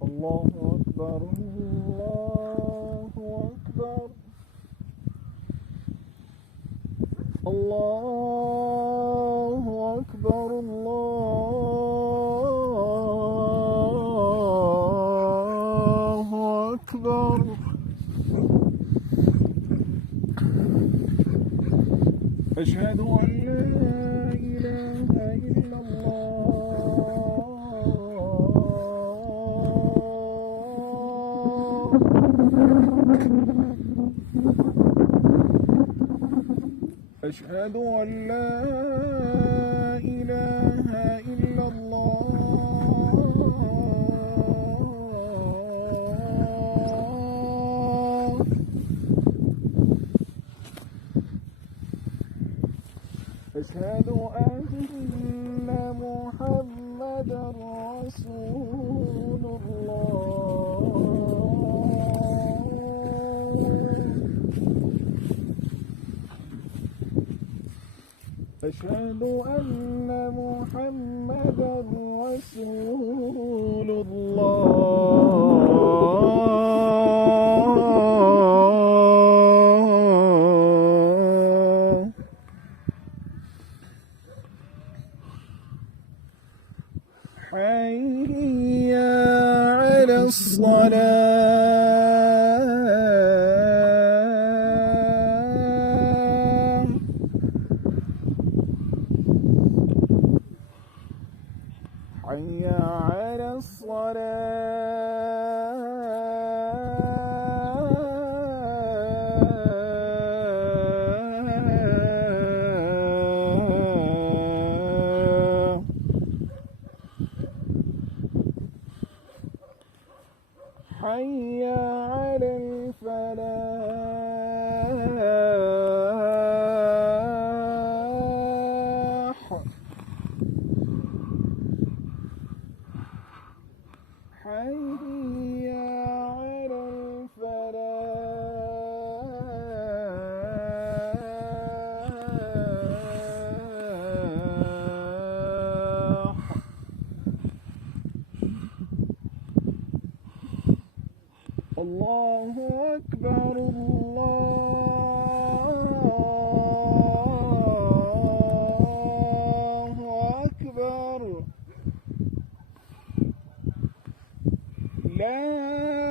الله أكبر الله أكبر الله أكبر الله أكبر. أشهد أن لا إله إلا الله. أشهد أن لا إله إلا الله. أشهد أن محمدا رسول الله. أشهد أن محمدا رسول الله. حي على الصلاة. حي على الصلاة. حي على الفلاح. حي على الفلاح. الله أكبر الله أكبر. لا